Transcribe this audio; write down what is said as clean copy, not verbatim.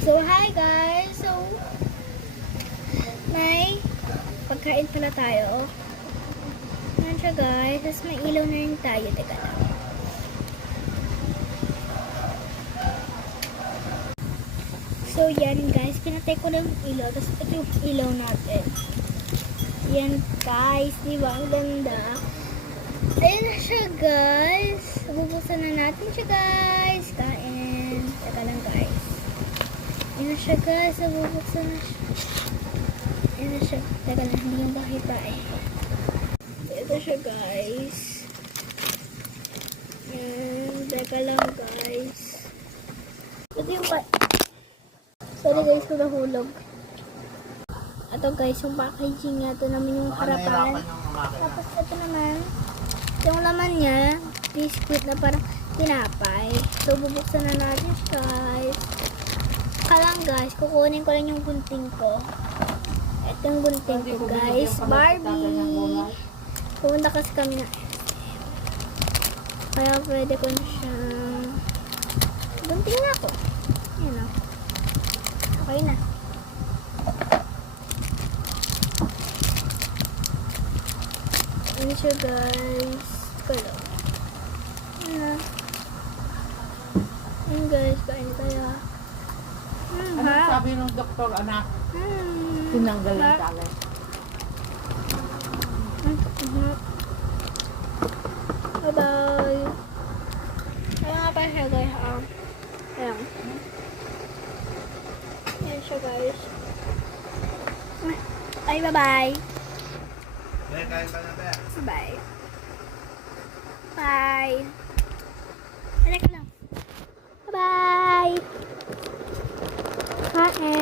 So, hi guys! So, may pagkain pala tayo. Yan siya guys. Tapos may ilaw na rin tayo. Teka lang. So, yan guys. Pinatay ko na yung ilaw. Tapos ito yung ilaw natin. Yan guys. Diba? Ang ganda. Ayun na siya guys. Bubuksan na natin siya guys. Kain. Teka lang guys. Ayun na siya guys. Bubuksan na siya. Ayun na siya. Teka lang. Hindi yung makita eh. Ito siya guys. Ayan. Teka lang guys. Ito yung sorry guys kung nahulog. Ito guys, yung packaging niya. Ito naman yung harapan. Tapos ito naman, yung laman niya, biscuit na parang tinapay. So, bubuksan na natin guys. Kalang guys, kukunin ko lang yung gunting ko. Ito yung gunting ko guys. Barbie! Pumunta kasi kami na kaya pwede ko na siyang gunting na ako. Ayan o. Okay na. Ayan siya guys. Kalo. Ayan na. Ayan guys. Kain kaya. Ano sabi ng doktor, anak? Tinanggal yung talent. Bye-bye. Ayan nga pa siya guys. Ayan. Ayan siya guys. Ay, bye-bye. Bye. Bye. Balik ka lang. Bye-bye. Kain.